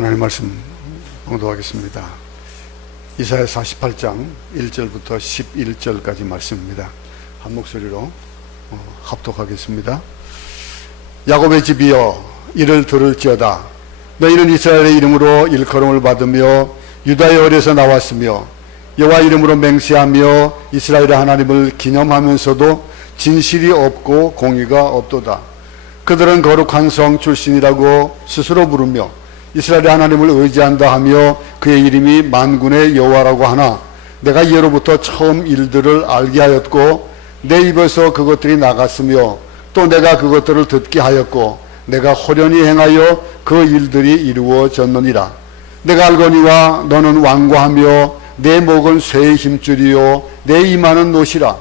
하나님 말씀 봉독하겠습니다. 이사야 48장 1절부터 11절까지 말씀입니다. 한 목소리로 합독하겠습니다. 야곱의 집이여 이를 들을지어다. 너희는 이스라엘의 이름으로 일컬음을 받으며 유다의 어려서 나왔으며 여호와 이름으로 맹세하며 이스라엘의 하나님을 기념하면서도 진실이 없고 공의가 없도다. 그들은 거룩한 성 출신이라고 스스로 부르며 이스라엘의 하나님을 의지한다 하며 그의 이름이 만군의 여호와라고 하나 내가 예로부터 처음 일들을 알게 하였고 내 입에서 그것들이 나갔으며 또 내가 그것들을 듣게 하였고 내가 호련히 행하여 그 일들이 이루어졌느니라. 내가 알거니와 너는 완고하며 내 목은 쇠의 힘줄이요 내 이마는 노시라.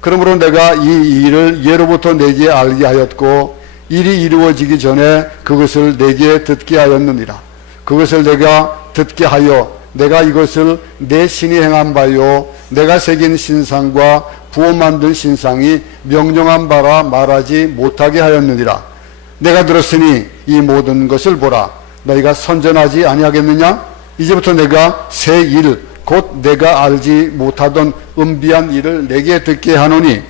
그러므로 내가 이 일을 예로부터 내게 알게 하였고 일이 이루어지기 전에 그것을 내게 듣게 하였느니라. 그것을 내가 듣게 하여 내가 이것을 내 신이 행한 바요 내가 새긴 신상과 부어 만든 신상이 명령한 바라 말하지 못하게 하였느니라. 내가 들었으니 이 모든 것을 보라. 너희가 선전하지 아니하겠느냐? 이제부터 내가 새 일 곧 내가 알지 못하던 은비한 일을 내게 듣게 하노니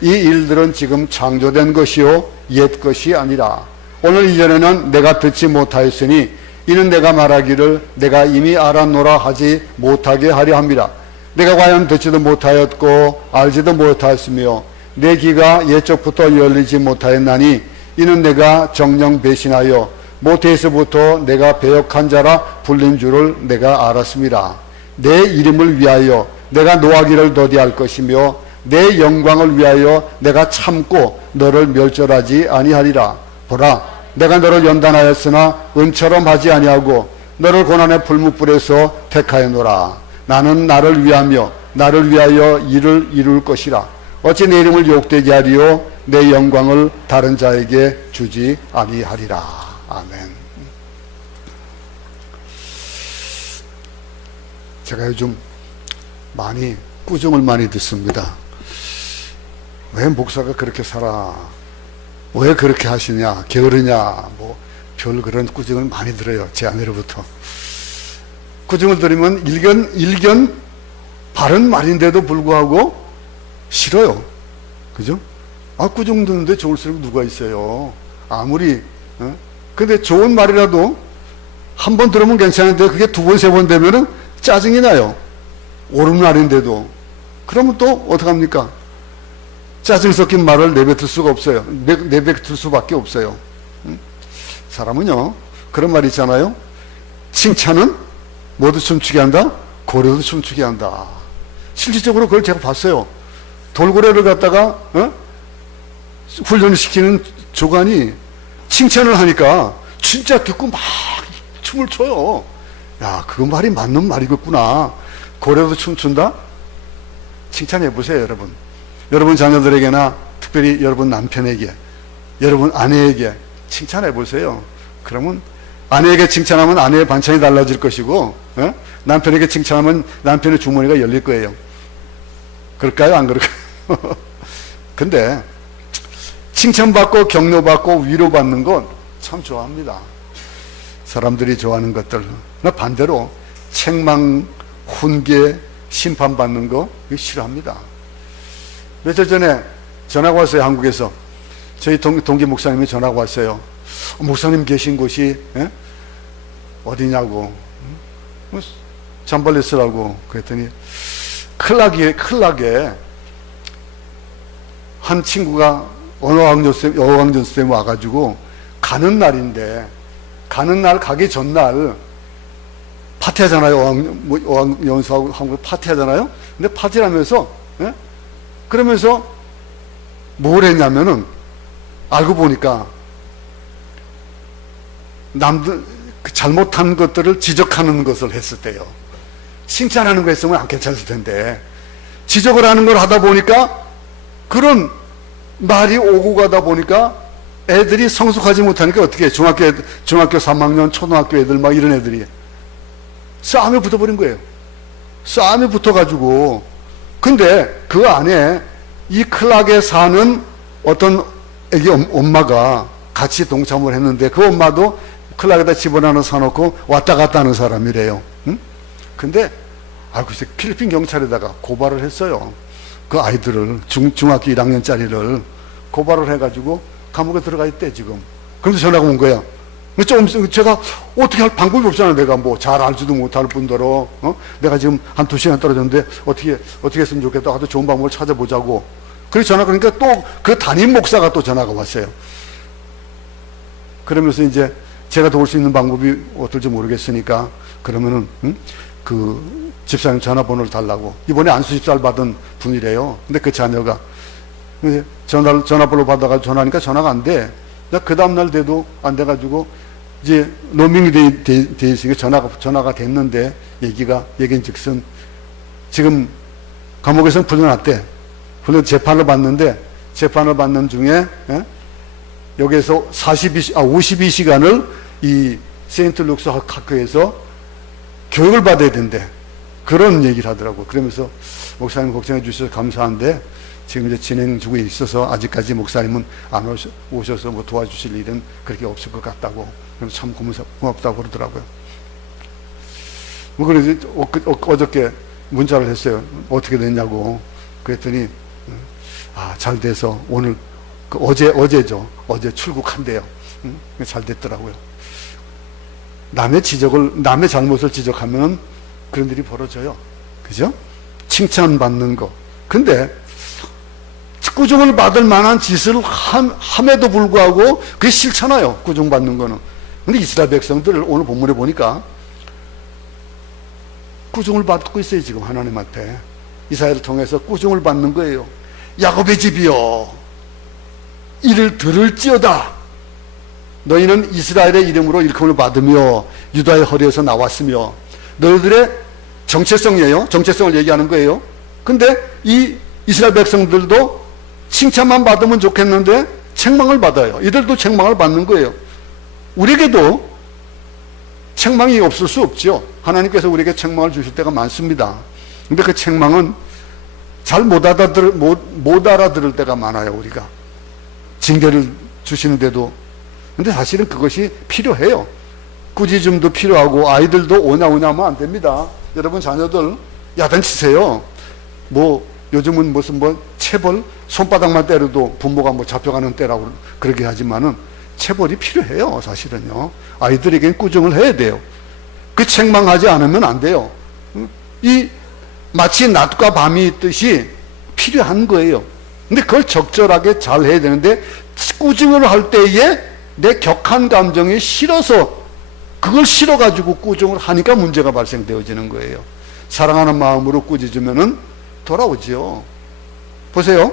이 일들은 지금 창조된 것이요 옛 것이 아니라 오늘 이전에는 내가 듣지 못하였으니 이는 내가 말하기를 내가 이미 알았노라 하지 못하게 하려 함이라. 내가 과연 듣지도 못하였고 알지도 못하였으며 내 귀가 옛적부터 열리지 못하였나니 이는 내가 정령 배신하여 모태에서부터 내가 배역한 자라 불린 줄을 내가 알았습니다. 내 이름을 위하여 내가 노하기를 더디할 것이며 내 영광을 위하여 내가 참고 너를 멸절하지 아니하리라. 보라, 내가 너를 연단하였으나 은처럼 하지 아니하고 너를 고난의 풀무불에서 택하였노라. 나는 나를 위하며 나를 위하여 일을 이룰 것이라. 어찌 내 이름을 욕되게 하리요 내 영광을 다른 자에게 주지 아니하리라. 아멘. 제가 요즘 많이 꾸중을 많이 듣습니다. 왜 목사가 그렇게 살아? 왜 그렇게 하시냐? 게으르냐? 뭐 별 그런 꾸중을 많이 들어요. 제 아내로부터. 꾸중을 들으면 일견 바른 말인데도 불구하고 싫어요. 그죠? 아, 꾸중 듣는데 좋을 사람이 누가 있어요? 아무리 근데 좋은 말이라도 한 번 들으면 괜찮은데 그게 두 번, 세 번 되면은 짜증이 나요. 옳은 말인데도. 그러면 또 어떡합니까? 짜증 섞인 말을 내뱉을 수가 없어요. 내뱉을 수밖에 없어요. 사람은요, 그런 말 있잖아요. 칭찬은 모두 춤추게 한다? 고래도 춤추게 한다. 실질적으로 그걸 제가 봤어요. 돌고래를 갖다가 훈련시키는 조관이 칭찬을 하니까 진짜 듣고 막 춤을 춰요. 야, 그거 말이 맞는 말이겠구나. 고래도 춤춘다? 칭찬해 보세요, 여러분. 여러분 자녀들에게나 특별히 여러분 남편에게, 여러분 아내에게 칭찬해 보세요. 그러면 아내에게 칭찬하면 아내의 반찬이 달라질 것이고, 남편에게 칭찬하면 남편의 주머니가 열릴 거예요. 그럴까요? 안 그럴까요? 근데 칭찬받고 격려받고 위로받는 건 참 좋아합니다. 사람들이 좋아하는 것들. 반대로 책망, 훈계, 심판받는 거 싫어합니다. 며칠 전에 전화가 왔어요. 한국에서 저희 동기 목사님이 전화가 왔어요. 목사님 계신 곳이 어디냐고. 잠발레스라고. 그랬더니 클락에 한 친구가 어학연수 때문에 와가지고 가는 날인데 가는 날 가기 전날 파티하잖아요. 어학연수하고 한국 파티하잖아요. 근데 파티를 하면서 그러면서 뭘 했냐면은 알고 보니까 남들 잘못한 것들을 지적하는 것을 했을 때요. 칭찬하는 거 했으면 안 괜찮을 텐데 지적을 하는 걸 하다 보니까 그런 말이 오고 가다 보니까 애들이 성숙하지 못하니까 어떻게 해? 중학교 3학년 초등학교 애들 막 이런 애들이 싸움에 붙어버린 거예요. 싸움에 붙어가지고 근데 그 안에 이 클락에 사는 어떤 애기 엄마가 같이 동참을 했는데 그 엄마도 클락에다 집어넣어 사놓고 왔다 갔다 하는 사람이래요. 응? 근데 글쎄 필리핀 경찰에다가 고발을 했어요. 그 아이들을 중학교 1학년짜리를 고발을 해가지고 감옥에 들어가 있대 지금. 그러면서 전화가 온 거야. 좀 제가 어떻게 할 방법이 없잖아. 내가 뭐 잘 알지도 못할 뿐더러 내가 지금 한 2시간 떨어졌는데 어떻게 했으면 좋겠다. 아주 좋은 방법을 찾아보자고. 그래서 전화 그러니까 또 그 담임 목사가 또 전화가 왔어요. 그러면서 이제 제가 도울 수 있는 방법이 어떨지 모르겠으니까 그러면은 그 집사님 전화번호를 달라고. 이번에 안수집사를 받은 분이래요. 근데 그 자녀가 전화번호 받아가지고 전화하니까 전화가 안 돼. 그 다음날 돼도 안 돼가지고 이제 로밍이 돼 있으니까 전화가 됐는데 얘기인 즉슨 지금 감옥에서 풀려났대. 재판을 받는데 재판을 받는 중에 여기에서 52시간을 이 세인트 룩스 학교에서 교육을 받아야 된대. 그런 얘기를 하더라고. 그러면서 목사님 걱정해 주셔서 감사한데 지금 이제 진행 중에 있어서 아직까지 목사님은 안 오셔서 뭐 도와주실 일은 그렇게 없을 것 같다고. 그래서 참 고맙다고 그러더라고요. 뭐 그래서 어저께 문자를 했어요. 어떻게 됐냐고. 그랬더니 잘 돼서 오늘 어제죠. 어제 출국한대요. 잘 됐더라고요. 남의 잘못을 지적하면 그런 일이 벌어져요. 그죠? 칭찬받는 거. 근데 꾸중을 받을 만한 짓을 함에도 불구하고 그게 싫잖아요. 꾸중받는 거는. 근데 이스라엘 백성들을 오늘 본문에 보니까 꾸중을 받고 있어요. 지금 하나님 앞에. 이사야를 통해서 꾸중을 받는 거예요. 야곱의 집이여 이를 들을지어다. 너희는 이스라엘의 이름으로 일컬음을 받으며 유다의 허리에서 나왔으며. 너희들의 정체성이에요. 정체성을 얘기하는 거예요. 근데 이 이스라엘 백성들도 칭찬만 받으면 좋겠는데 책망을 받아요. 이들도 책망을 받는 거예요. 우리에게도 책망이 없을 수 없죠. 하나님께서 우리에게 책망을 주실 때가 많습니다. 근데 그 책망은 잘 못 알아들을 때가 많아요. 우리가 징계를 주시는데도. 근데 사실은 그것이 필요해요. 꾸짖음도 필요하고 아이들도 오냐 하면 안 됩니다. 여러분 자녀들 야단치세요. 뭐 요즘은 무슨 체벌 손바닥만 때려도 부모가 잡혀가는 때라고 그러게 하지만은 체벌이 필요해요. 사실은요. 아이들에겐 꾸중을 해야 돼요. 그 책망하지 않으면 안 돼요. 마치 낮과 밤이 있듯이 필요한 거예요. 근데 그걸 적절하게 잘 해야 되는데 꾸중을 할 때에 내 격한 감정이 싫어서 그걸 싫어가지고 꾸중을 하니까 문제가 발생되어지는 거예요. 사랑하는 마음으로 꾸짖으면은 돌아오죠. 보세요.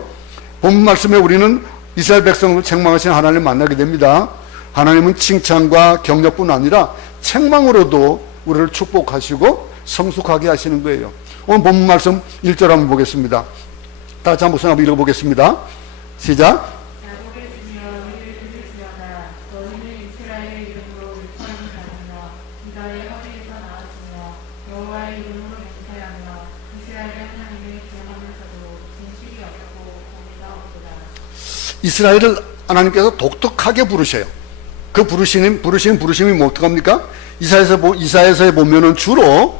본문 말씀에 우리는 이스라엘 백성을 책망하신 하나님을 만나게 됩니다. 하나님은 칭찬과 격려뿐 아니라 책망으로도 우리를 축복하시고 성숙하게 하시는 거예요. 오늘 본문 말씀 1절 한번 보겠습니다. 다 같이 한번 한번 읽어보겠습니다. 시작. 이스라엘을 하나님께서 독특하게 부르셔요. 그 부르시는 부르심이 뭐 어떡합니까? 이사야서에 보면은 주로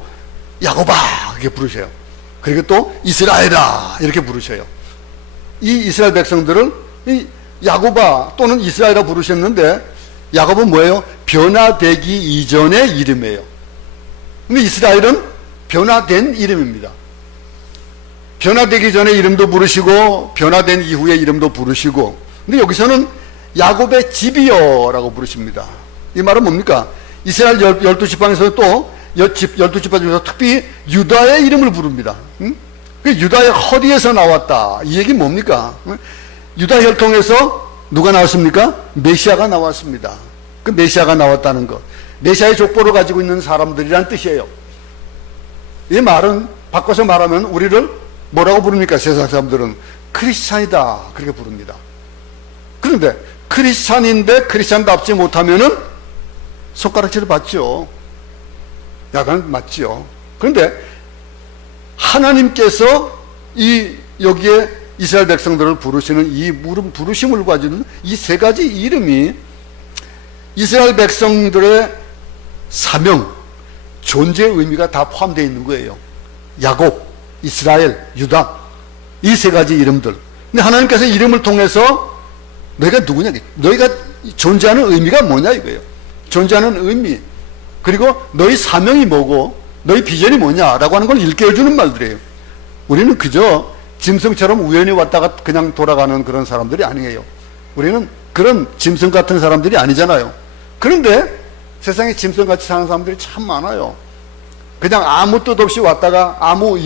야곱아 이렇게 부르셔요. 그리고 또 이스라엘아 이렇게 부르셔요. 이 이스라엘 백성들을 이 야곱아 또는 이스라엘아 부르셨는데 야곱은 뭐예요? 변화되기 이전의 이름이에요. 근데 이스라엘은 변화된 이름입니다. 변화되기 전에 이름도 부르시고 변화된 이후에 이름도 부르시고. 근데 여기서는 야곱의 집이여라고 부르십니다. 이 말은 뭡니까? 이스라엘 12지파에서는 또 12지파 중에서 특히 유다의 이름을 부릅니다. 유다의 허리에서 나왔다. 이 얘기는 뭡니까? 유다 혈통에서 누가 나왔습니까? 메시아가 나왔습니다. 그 메시아가 나왔다는 것. 메시아의 족보를 가지고 있는 사람들이란 뜻이에요. 이 말은 바꿔서 말하면 우리를 뭐라고 부릅니까? 세상 사람들은 크리스찬이다 그렇게 부릅니다. 그런데 크리스찬인데 크리스찬답지 못하면은 손가락질을 받죠. 약간 맞죠. 그런데 하나님께서 여기에 이스라엘 백성들을 부르시는 이 부르심을 가지는 이 세 가지 이름이 이스라엘 백성들의 사명, 존재의 의미가 다 포함되어 있는 거예요. 야곱, 이스라엘, 유다, 이 세 가지 이름들. 근데 하나님께서 이름을 통해서 너희가 누구냐, 너희가 존재하는 의미가 뭐냐 이거예요. 존재하는 의미, 그리고 너희 사명이 뭐고 너희 비전이 뭐냐라고 하는 걸 일깨워주는 말들이에요. 우리는 그저 짐승처럼 우연히 왔다가 그냥 돌아가는 그런 사람들이 아니에요. 우리는 그런 짐승 같은 사람들이 아니잖아요. 그런데 세상에 짐승같이 사는 사람들이 참 많아요. 그냥 아무 뜻 없이 왔다가 아무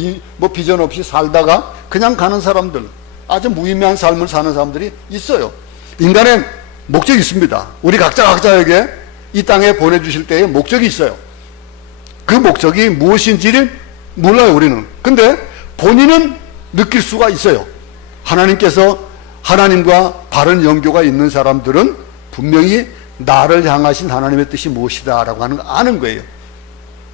비전 없이 살다가 그냥 가는 사람들, 아주 무의미한 삶을 사는 사람들이 있어요. 인간의 목적이 있습니다. 우리 각자에게 이 땅에 보내주실 때에 목적이 있어요. 그 목적이 무엇인지를 몰라요, 우리는. 근데 본인은 느낄 수가 있어요. 하나님께서, 하나님과 바른 연교가 있는 사람들은 분명히 나를 향하신 하나님의 뜻이 무엇이다 라고 하는 거 아는 거예요.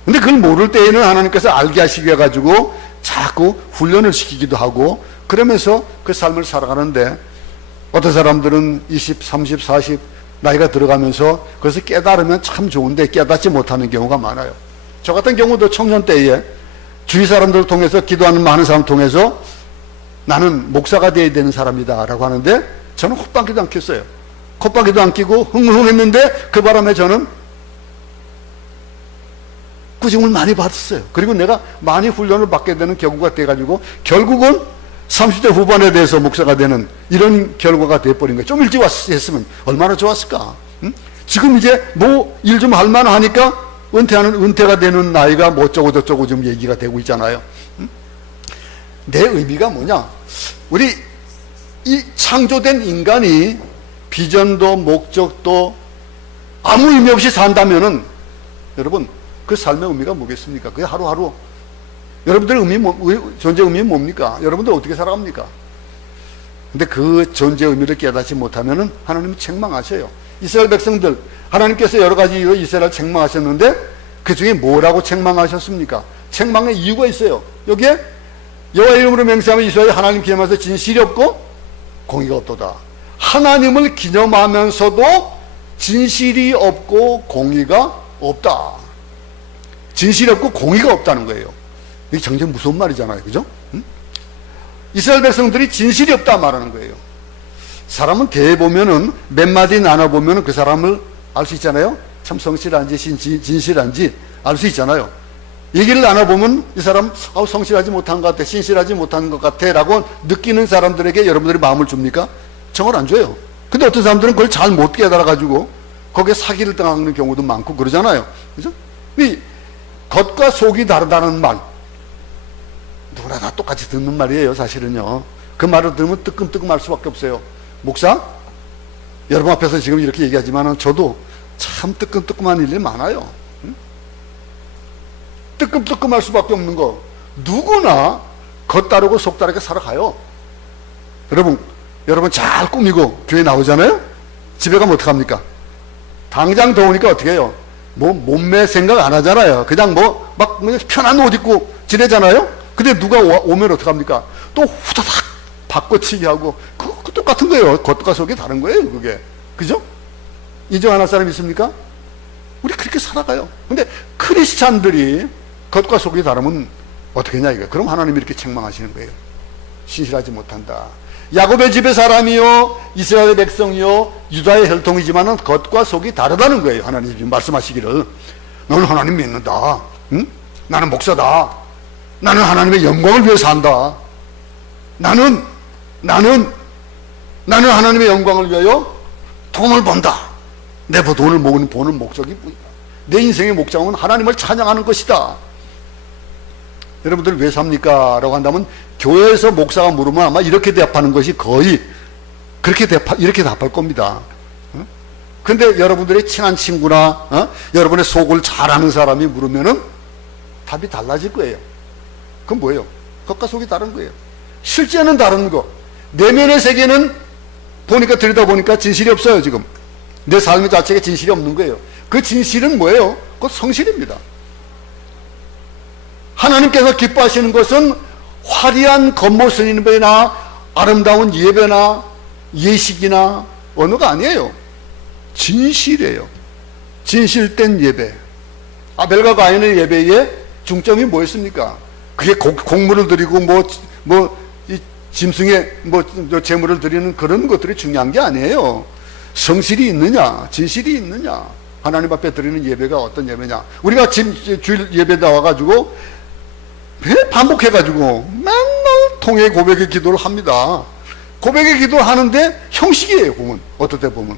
근데 그걸 모를 때에는 하나님께서 알게 하시기 위해 가지고 자꾸 훈련을 시키기도 하고 그러면서 그 삶을 살아가는데, 어떤 사람들은 20, 30, 40 나이가 들어가면서 그것을 깨달으면 참 좋은데 깨닫지 못하는 경우가 많아요. 저 같은 경우도 청년 때에 주위 사람들을 통해서, 기도하는 많은 사람 통해서 나는 목사가 되어야 되는 사람이다 라고 하는데 저는 콧방귀도 안 꼈어요. 콧방귀도 안 끼고 흥흥했는데 그 바람에 저는 꾸중을 많이 받았어요. 그리고 내가 많이 훈련을 받게 되는 경우가 돼가지고 결국은 30대 후반에 대해서 목사가 되는 이런 결과가 돼버린 거예요. 좀 일찍 했으면 얼마나 좋았을까. 응? 지금 이제 뭐 일 좀 할만하니까 은퇴가 되는 나이가 뭐 어쩌고 저쩌고 좀 얘기가 되고 있잖아요. 응? 내 의미가 뭐냐? 우리 이 창조된 인간이 비전도 목적도 아무 의미 없이 산다면은 여러분 그 삶의 의미가 뭐겠습니까? 그게 하루하루 여러분들의 존재 의미는 뭡니까? 여러분들 어떻게 살아갑니까? 근데 그 존재 의미를 깨닫지 못하면은 하나님은 책망하셔요. 이스라엘 백성들, 하나님께서 여러 가지 이유로 이스라엘을 책망하셨는데 그 중에 뭐라고 책망하셨습니까? 책망의 이유가 있어요. 여기에 여호와 이름으로 맹세하면 이스라엘 하나님 기념하면서 진실이 없고 공의가 없도다. 하나님을 기념하면서도 진실이 없고 공의가 없다. 진실이 없고 공의가 없다는 거예요. 이게 굉장히 무서운 말이잖아요. 그죠? 응? 이스라엘 백성들이 진실이 없다 말하는 거예요. 사람은 대보면은 몇 마디 나눠보면은 그 사람을 알 수 있잖아요. 참 성실한지 진실한지 알 수 있잖아요. 얘기를 나눠보면 이 사람 성실하지 못한 것 같아, 신실하지 못한 것 같아 라고 느끼는 사람들에게 여러분들이 마음을 줍니까? 정을 안 줘요. 근데 어떤 사람들은 그걸 잘 못 깨달아가지고 거기에 사기를 당하는 경우도 많고 그러잖아요. 그죠? 이 겉과 속이 다르다는 말, 누구나 다 똑같이 듣는 말이에요. 사실은요. 그 말을 들으면 뜨끔뜨끔할 수밖에 없어요. 목사, 여러분 앞에서 지금 이렇게 얘기하지만 저도 참 뜨끔뜨끔한 일이 많아요. 응? 뜨끔뜨끔할 수밖에 없는 거, 누구나 겉다르고 속다르게 살아가요. 여러분 잘 꾸미고 교회 나오잖아요. 집에 가면 어떡합니까? 당장 더우니까 어떻게 해요? 뭐 몸매 생각 안 하잖아요. 그냥 막 편한 옷 입고 지내잖아요. 근데 누가 오면 어떡합니까? 또 후다닥 바꿔치기 하고 그 똑같은 거예요. 겉과 속이 다른 거예요. 그게. 그죠? 인정하는 사람 있습니까? 우리 그렇게 살아가요. 근데 크리스찬들이 겉과 속이 다르면 어떻게 했냐 이거예요. 그럼 하나님이 이렇게 책망하시는 거예요. 신실하지 못한다. 야곱의 집의 사람이요, 이스라엘의 백성이요, 유다의 혈통이지만은 겉과 속이 다르다는 거예요. 하나님이 지금 말씀하시기를. 너는 하나님 믿는다. 응? 나는 목사다. 나는 하나님의 영광을 위해 산다. 나는 하나님의 영광을 위하여 돈을 번다. 내 돈을 보는 목적이 뭐야? 내 인생의 목적은 하나님을 찬양하는 것이다. 여러분들 왜 삽니까? 라고 한다면 교회에서 목사가 물으면 아마 이렇게 대답하는 것이 거의 이렇게 답할 겁니다. 근데 여러분들의 친한 친구나 여러분의 속을 잘 아는 사람이 물으면은 답이 달라질 거예요. 그건 뭐예요? 겉과 속이 다른 거예요. 실제는 다른 거. 내면의 세계는 들여다보니까 진실이 없어요. 지금 내 삶의 자체가 진실이 없는 거예요. 그 진실은 뭐예요? 그것 성실입니다. 하나님께서 기뻐하시는 것은 화려한 겉모습이나 아름다운 예배나 예식이나 언어가 아니에요. 진실이에요. 진실된 예배. 아벨과 가인의 예배의 중점이 뭐였습니까? 그게 곡물을 드리고 이 짐승의 제물을 드리는 그런 것들이 중요한 게 아니에요. 성실이 있느냐, 진실이 있느냐, 하나님 앞에 드리는 예배가 어떤 예배냐. 우리가 주일 예배 나와가지고 반복해가지고 맨날 통해 고백의 기도를 합니다. 고백의 기도를 하는데 형식이에요. 보면 어떨 때 보면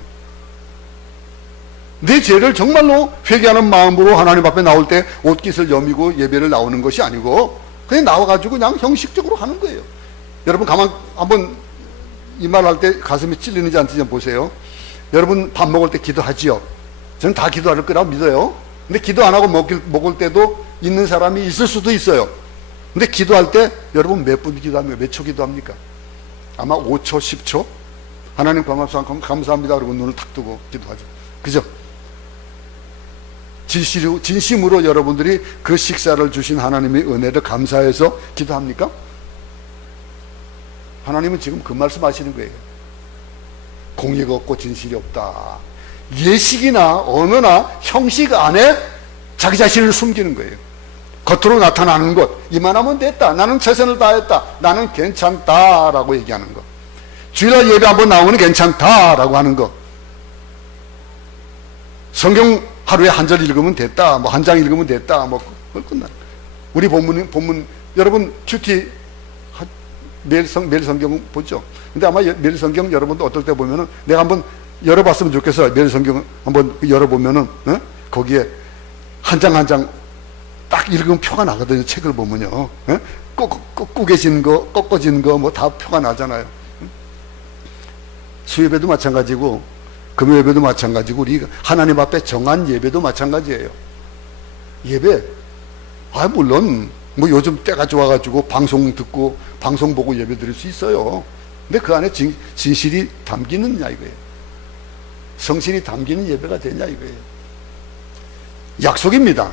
내 죄를 정말로 회개하는 마음으로 하나님 앞에 나올 때 옷깃을 여미고 예배를 나오는 것이 아니고 그냥 나와가지고 그냥 형식적으로 하는 거예요. 여러분 한번 이 말 할 때 가슴이 찔리는지 안 찔리는지 보세요. 여러분 밥 먹을 때 기도하지요. 저는 다 기도할 거라고 믿어요. 근데 기도 안 하고 먹을 때도 있는 사람이 있을 수도 있어요. 근데 기도할 때 여러분 몇 분 기도합니까? 몇 초 기도합니까? 아마 5초, 10초? 하나님 감사합니다 그러고 눈을 탁 뜨고 기도하죠. 그죠? 진심으로 여러분들이 그 식사를 주신 하나님의 은혜를 감사해서 기도합니까? 하나님은 지금 그 말씀 하시는 거예요. 공의가 없고 진실이 없다. 예식이나 언어나 형식 안에 자기 자신을 숨기는 거예요. 겉으로 나타나는 것, 이만하면 됐다, 나는 최선을 다했다, 나는 괜찮다라고 얘기하는 것, 주일날 예배 한번 나오면 괜찮다라고 하는 것, 성경 하루에 한 절 읽으면 됐다, 한 장 읽으면 됐다, 그걸 끝나. 우리 본문 여러분 큐티 매일 성경 보죠. 근데 아마 매일 성경 여러분도 어떨 때 보면은 내가 한번 열어봤으면 좋겠어. 매일 성경 한번 열어보면은 거기에 한 장 한 장 딱 읽으면 표가 나거든요. 책을 보면요. 꾸겨진 거, 꺾어진 거 다 표가 나잖아요. 수예배도 마찬가지고 금요예배도 마찬가지고 우리 하나님 앞에 정한 예배도 마찬가지예요. 예배 물론 요즘 때가 좋아가지고 방송 듣고 방송 보고 예배 드릴 수 있어요. 근데 그 안에 진실이 담기느냐 이거예요. 성실이 담기는 예배가 되냐 이거예요. 약속입니다.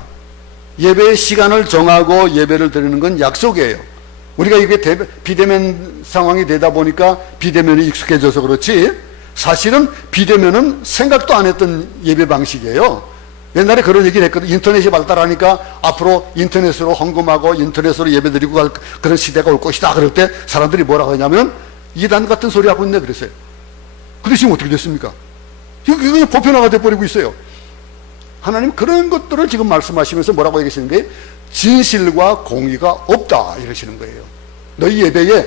예배의 시간을 정하고 예배를 드리는 건 약속이에요. 우리가 이게 비대면 상황이 되다 보니까 비대면이 익숙해져서 그렇지 사실은 비대면은 생각도 안 했던 예배 방식이에요. 옛날에 그런 얘기를 했거든. 인터넷이 발달하니까 앞으로 인터넷으로 헌금하고 인터넷으로 예배 드리고 갈 그런 시대가 올 것이다. 그럴 때 사람들이 뭐라고 하냐면 이단 같은 소리 하고 있네 그랬어요. 근데 지금 어떻게 됐습니까? 이거 그냥 보편화가 돼버리고 있어요. 하나님 그런 것들을 지금 말씀하시면서 뭐라고 얘기하시는 게 진실과 공의가 없다 이러시는 거예요. 너희 예배에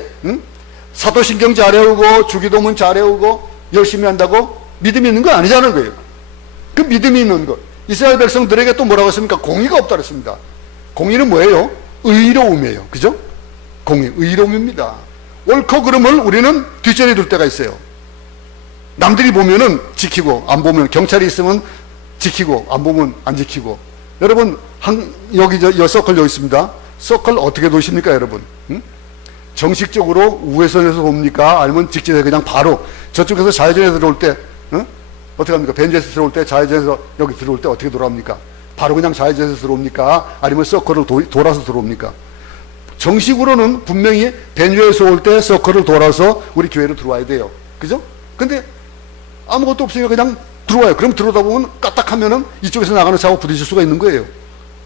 사도신경 잘 외우고 주기도문 잘 외우고 열심히 한다고 믿음이 있는 거 아니자는 거예요. 그 믿음이 있는 것. 이스라엘 백성들에게 또 뭐라고 했습니까? 공의가 없다 그랬습니다. 공의는 뭐예요? 의로움이에요. 그죠? 공의, 의로움입니다. 옳고 그름을 우리는 뒷전에 둘 때가 있어요. 남들이 보면은 지키고 안 보면, 경찰이 있으면 지키고 안 보면 안 지키고. 여러분 여기 서클 여기 있습니다. 서클 어떻게 도십니까 여러분? 정식적으로 우회선에서 봅니까? 아니면 직진해서 그냥 바로 저쪽에서 좌회전에서 들어올 때 어떻게 합니까? 벤즈에서 들어올 때 좌회전에서 여기 들어올 때 어떻게 돌아옵니까? 바로 그냥 좌회전에서 들어옵니까? 아니면 서클을 돌아서 들어옵니까? 정식으로는 분명히 벤즈에서 올 때 서클을 돌아서 우리 교회로 들어와야 돼요. 그죠? 근데 아무것도 없으니까 그냥 들어와요. 그럼 들어오다 보면 까딱하면은 이쪽에서 나가는 차하고 부딪힐 수가 있는 거예요.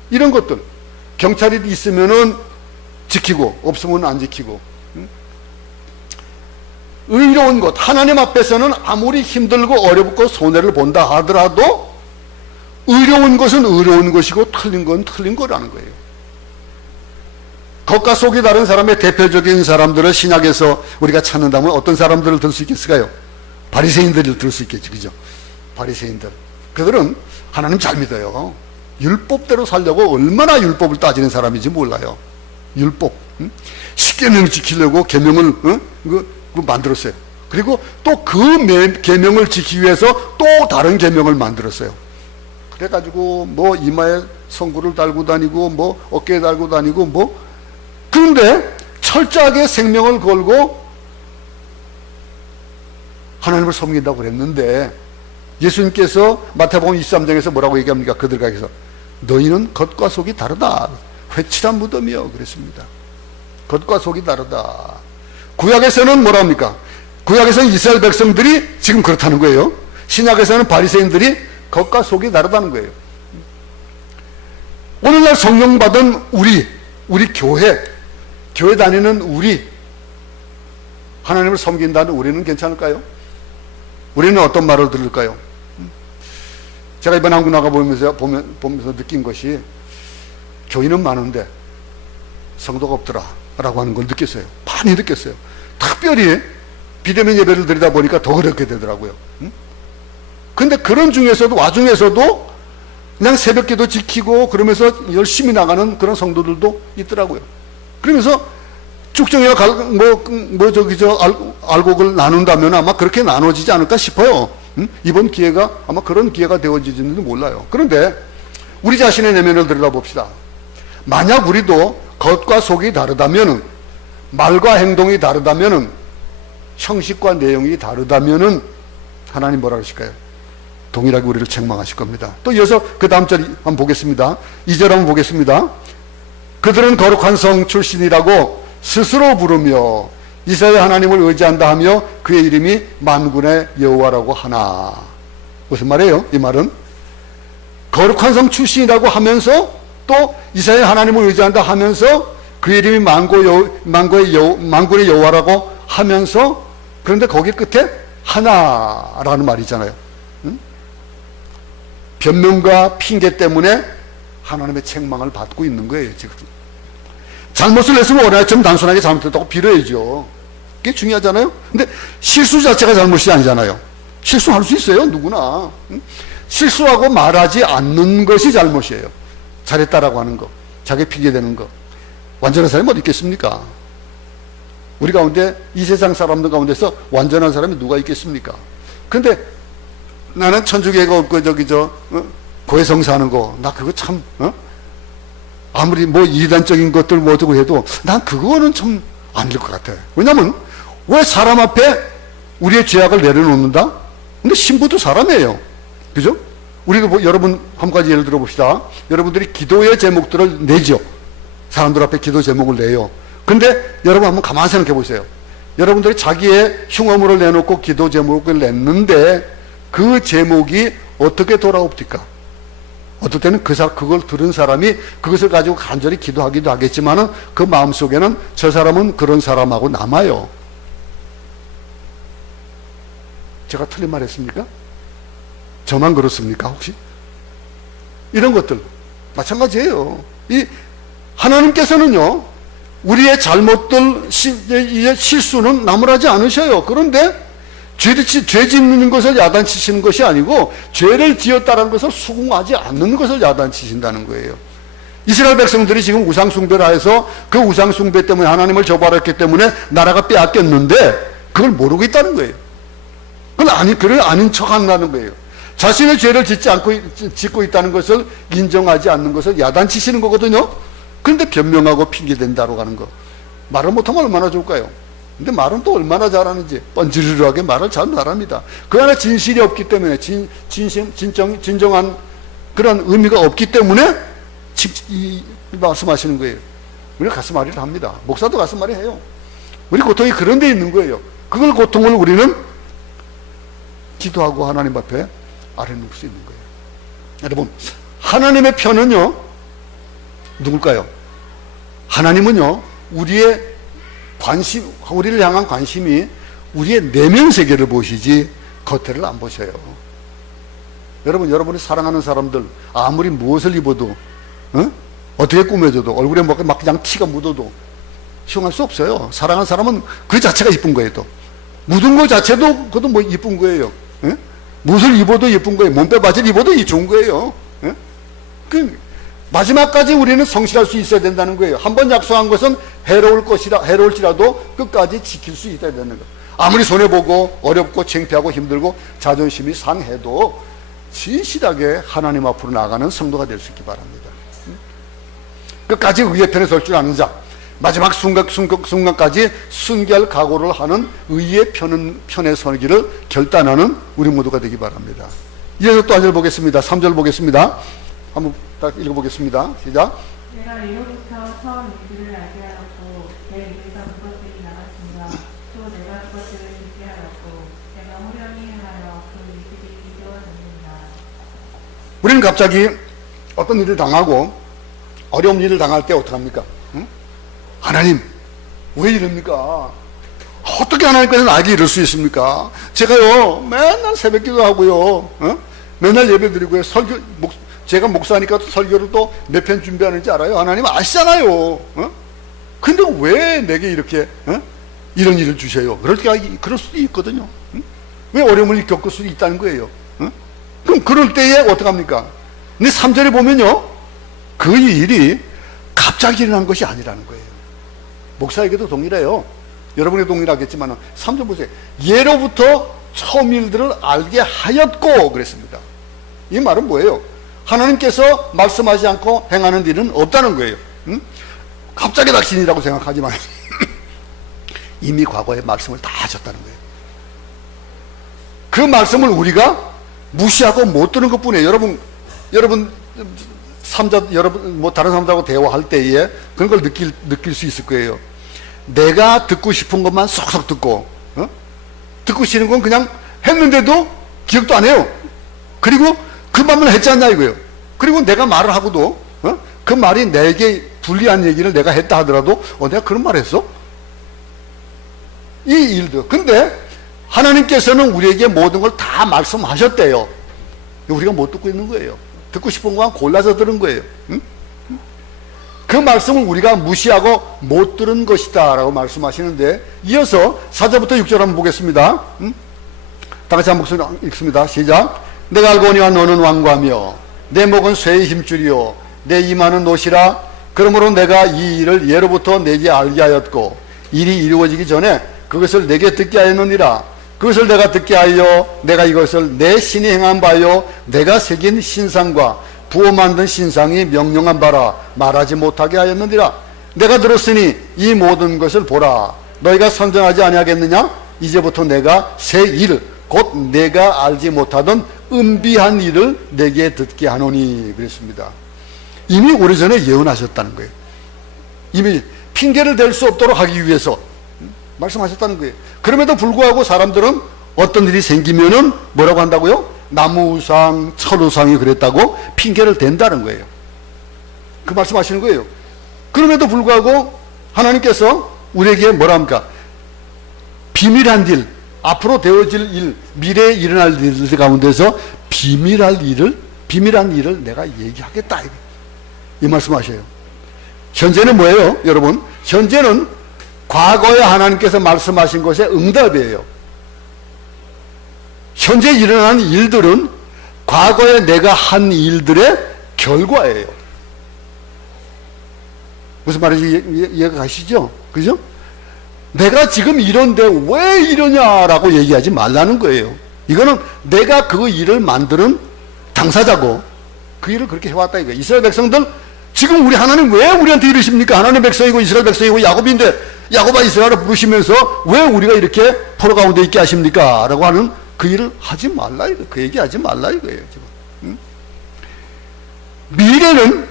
이런 것들. 경찰이 있으면은 지키고 없으면 안 지키고. 의로운 것. 하나님 앞에서는 아무리 힘들고 어렵고 손해를 본다 하더라도 의로운 것은 의로운 것이고 틀린 건 틀린 거라는 거예요. 겉과 속이 다른 사람의 대표적인 사람들을 신약에서 우리가 찾는다면 어떤 사람들을 들 수 있겠을까요? 바리새인들을 들 수 있겠지. 그죠? 바리새인들. 그들은 하나님 잘 믿어요. 율법대로 살려고 얼마나 율법을 따지는 사람인지 몰라요. 율법. 십계명 지키려고 계명을 만들었어요. 그리고 또 그 계명을 지키기 위해서 또 다른 계명을 만들었어요. 그래가지고 이마에 성구를 달고 다니고 어깨에 달고 다니고 그런데 철저하게 생명을 걸고 하나님을 섬긴다고 그랬는데 예수님께서 마태복음 23장에서 뭐라고 얘기합니까? 그들에게서 너희는 겉과 속이 다르다. 회칠한 무덤이요 그랬습니다. 겉과 속이 다르다. 구약에서는 뭐라 합니까? 구약에서는 이스라엘 백성들이 지금 그렇다는 거예요. 신약에서는 바리새인들이 겉과 속이 다르다는 거예요. 오늘날 성령 받은 우리 교회 다니는 하나님을 섬긴다는 우리는 괜찮을까요? 우리는 어떤 말을 들을까요? 제가 이번 한국 나가 보면서 느낀 것이 교인은 많은데 성도가 없더라 라고 하는 걸 느꼈어요. 많이 느꼈어요. 특별히 비대면 예배를 드리다 보니까 더 그렇게 되더라고요. 근데 그런 와중에서도 그냥 새벽기도 지키고 그러면서 열심히 나가는 그런 성도들도 있더라고요. 그러면서 쭉정이와 알곡을 나눈다면 아마 그렇게 나눠지지 않을까 싶어요. 이번 기회가 아마 그런 기회가 되어지지는 몰라요. 그런데 우리 자신의 내면을 들여다봅시다. 만약 우리도 겉과 속이 다르다면은, 말과 행동이 다르다면은, 형식과 내용이 다르다면은 하나님 뭐라 그러실까요? 동일하게 우리를 책망하실 겁니다. 또 이어서 그 다음 절 한번 보겠습니다. 2절 한번 보겠습니다. 그들은 거룩한 성 출신이라고 스스로 부르며 이스라엘 하나님을 의지한다 하며 그의 이름이 만군의 여호와라고 하나. 무슨 말이에요? 이 말은 거룩한 성 출신이라고 하면서 또 이스라엘 하나님을 의지한다 하면서 그의 이름이 만군의 여호와라고 하면서, 그런데 거기 끝에 하나라는 말이잖아요. 변명과 핑계 때문에 하나님의 책망을 받고 있는 거예요. 지금 잘못을 했으면 원하여 좀 단순하게 잘못했다고 빌어야죠. 그게 중요하잖아요. 근데 실수 자체가 잘못이 아니잖아요. 실수할 수 있어요, 누구나. 실수하고 말하지 않는 것이 잘못이에요. 잘했다라고 하는 거, 자기 핑계대는 거. 완전한 사람이 어디 있겠습니까? 우리 가운데, 이 세상 사람들 가운데서 완전한 사람이 누가 있겠습니까? 근데 나는 천주교가 없고 고해성 사는 거, 나 그거 참 아무리 뭐 이단적인 것들 뭐 어쩌고 해도 난 그거는 참 아닐 것 같아. 왜냐면 왜 사람 앞에 우리의 죄악을 내려놓는다? 근데 신부도 사람이에요. 그죠? 우리도 여러분 한 가지 예를 들어 봅시다. 여러분들이 기도의 제목들을 내죠. 사람들 앞에 기도 제목을 내요. 근데 여러분 한번 가만히 생각해 보세요. 여러분들이 자기의 흉어물을 내놓고 기도 제목을 냈는데 그 제목이 어떻게 돌아옵니까? 어떨 때는 그걸 들은 사람이 그것을 가지고 간절히 기도하기도 하겠지만은 그 마음속에는 저 사람은 그런 사람하고 남아요. 제가 틀린 말 했습니까? 저만 그렇습니까, 혹시? 이런 것들 마찬가지예요. 이 하나님께서는요, 우리의 잘못들, 실수는 나무라지 않으셔요. 그런데 죄 짓는 것을 야단치시는 것이 아니고 죄를 지었다는 것을 수긍하지 않는 것을 야단치신다는 거예요. 이스라엘 백성들이 지금 우상숭배를 해서 그 우상숭배 때문에 하나님을 저버렸기 때문에 나라가 빼앗겼는데 그걸 모르고 있다는 거예요. 그걸 아닌 척 한다는 거예요. 자신의 죄를 짓고 있다는 것을 인정하지 않는 것을 야단치시는 거거든요. 그런데 변명하고 핑계댄다고 하는 거. 말을 못하면 얼마나 좋을까요? 근데 말은 또 얼마나 잘하는지 뻔지르르하게 말을 잘 말합니다. 그 안에 진실이 없기 때문에 진정한 그런 의미가 없기 때문에 말씀하시는 거예요. 우리가 가슴앓이를 합니다. 목사도 가슴앓이 해요. 우리 고통이 그런 데 있는 거예요. 그걸 고통을 우리는 기도하고 하나님 앞에 아래놓을 수 있는 거예요. 여러분, 하나님의 편은요 누굴까요? 하나님은요 우리를 향한 관심이 우리의 내면 세계를 보시지 겉을 안 보셔요. 여러분이 사랑하는 사람들 아무리 무엇을 입어도 어떻게 꾸며줘도 얼굴에 막 그냥 티가 묻어도 시용할 수 없어요. 사랑하는 사람은 그 자체가 이쁜 거예요. 또 묻은 거 자체도 그것도 뭐 이쁜 거예요. 무엇을 입어도 예쁜 거예요. 몸빼 바지를 입어도 좋은 거예요. 마지막까지 우리는 성실할 수 있어야 된다는 거예요. 한번 약속한 것은 해로울지라도 끝까지 지킬 수 있어야 되는 거예요. 아무리 손해보고 어렵고 창피하고 힘들고 자존심이 상해도 진실하게 하나님 앞으로 나아가는 성도가 될 수 있기 바랍니다. 끝까지 의의 편에 설 줄 아는 자, 마지막 순간까지 순결 각오를 하는 의의 편에 서기를 결단하는 우리 모두가 되기 바랍니다. 이어서 또 한 절 보겠습니다. 3절 보겠습니다. 한번 딱 읽어보겠습니다. 시작. 내가 이로부터 처음 이들을 알게 하였고 내 입에서 그것들이 나갔습니다. 또 내가 그것들을 듣게 하였고 내가 후련히 행하여 그 이들이 이루어졌느니라. 갑자기 어떤 일을 당하고 어려운 일을 당할 때 어떡합니까? 응? 하나님 왜 이럽니까? 어떻게 하나님께서 나에게 이럴 수 있습니까? 제가요 맨날 새벽기도 하고요, 맨날 예배 드리고요, 제가 목사니까 설교를 또 몇 편 준비하는지 알아요? 하나님 아시잖아요. 근데 왜 내게 이렇게 이런 일을 주세요? 그럴 수도 있거든요. 왜 어려움을 겪을 수도 있다는 거예요. 그럼 그럴 때에 어떡합니까? 근데 3절에 보면요, 그 일이 갑자기 일어난 것이 아니라는 거예요. 목사에게도 동일해요. 여러분에게 동일하겠지만 3절 보세요. 예로부터 처음 일들을 알게 하였고 그랬습니다. 이 말은 뭐예요? 하나님께서 말씀하지 않고 행하는 일은 없다는 거예요. 갑자기 닥친이라고 생각하지 마요. 이미 과거에 말씀을 다 하셨다는 거예요. 그 말씀을 우리가 무시하고 못 들은 것 뿐이에요. 여러분 다른 사람들하고 대화할 때에 그런 걸 느낄 수 있을 거예요. 내가 듣고 싶은 것만 쏙쏙 듣고, 듣고 싶은 건 그냥 했는데도 기억도 안 해요. 그리고 그 말만 했지 않냐 이거예요. 그리고 내가 말을 하고도, 그 말이 내게 불리한 얘기를 내가 했다 하더라도, 내가 그런 말 했어? 이 일도. 근데 하나님께서는 우리에게 모든 걸 다 말씀하셨대요. 우리가 못 듣고 있는 거예요. 듣고 싶은 것만 골라서 들은 거예요. 그 말씀을 우리가 무시하고 못 들은 것이다 라고 말씀하시는데, 이어서 4절부터 6절 한번 보겠습니다. 다 같이 한 목소리 읽습니다. 시작. 내가 알거니와 너는 완고하며 내 목은 쇠의 힘줄이요 내 이마는 노시라. 그러므로 내가 이 일을 예로부터 내게 알게 하였고 일이 이루어지기 전에 그것을 내게 듣게 하였느니라. 그것을 내가 듣게 하여 내가 이것을 내 신이 행한 바요 내가 새긴 신상과 부어 만든 신상이 명령한 바라 말하지 못하게 하였느니라. 내가 들었으니 이 모든 것을 보라. 너희가 선전하지 아니하겠느냐? 이제부터 내가 새 일 곧 내가 알지 못하던 은비한 일을 내게 듣게 하노니 그랬습니다. 이미 오래전에 예언하셨다는 거예요. 이미 핑계를 댈 수 없도록 하기 위해서 말씀하셨다는 거예요. 그럼에도 불구하고 사람들은 어떤 일이 생기면은 뭐라고 한다고요? 나무우상, 철우상이 그랬다고 핑계를 댄다는 거예요. 그 말씀하시는 거예요. 그럼에도 불구하고 하나님께서 우리에게 뭐라 합니까? 비밀한 일, 앞으로 되어질 일, 미래에 일어날 일들 가운데서 비밀한 일을 내가 얘기하겠다. 이 말씀하셔요. 현재는 뭐예요, 여러분? 현재는 과거에 하나님께서 말씀하신 것의 응답이에요. 현재 일어나는 일들은 과거에 내가 한 일들의 결과예요. 무슨 말인지 이해가 가시죠? 그죠? 내가 지금 이런데 왜 이러냐라고 얘기하지 말라는 거예요. 이거는 내가 그 일을 만드는 당사자고 그 일을 그렇게 해왔다 이거예요. 이스라엘 백성들, 지금 우리 하나님 왜 우리한테 이러십니까? 하나님 백성이고 이스라엘 백성이고 야곱인데 야곱아 이스라엘을 부르시면서 왜 우리가 이렇게 포로 가운데 있게 하십니까? 라고 하는 그 일을 하지 말라 이거예요. 그 얘기 하지 말라 이거예요. 지금. 미래는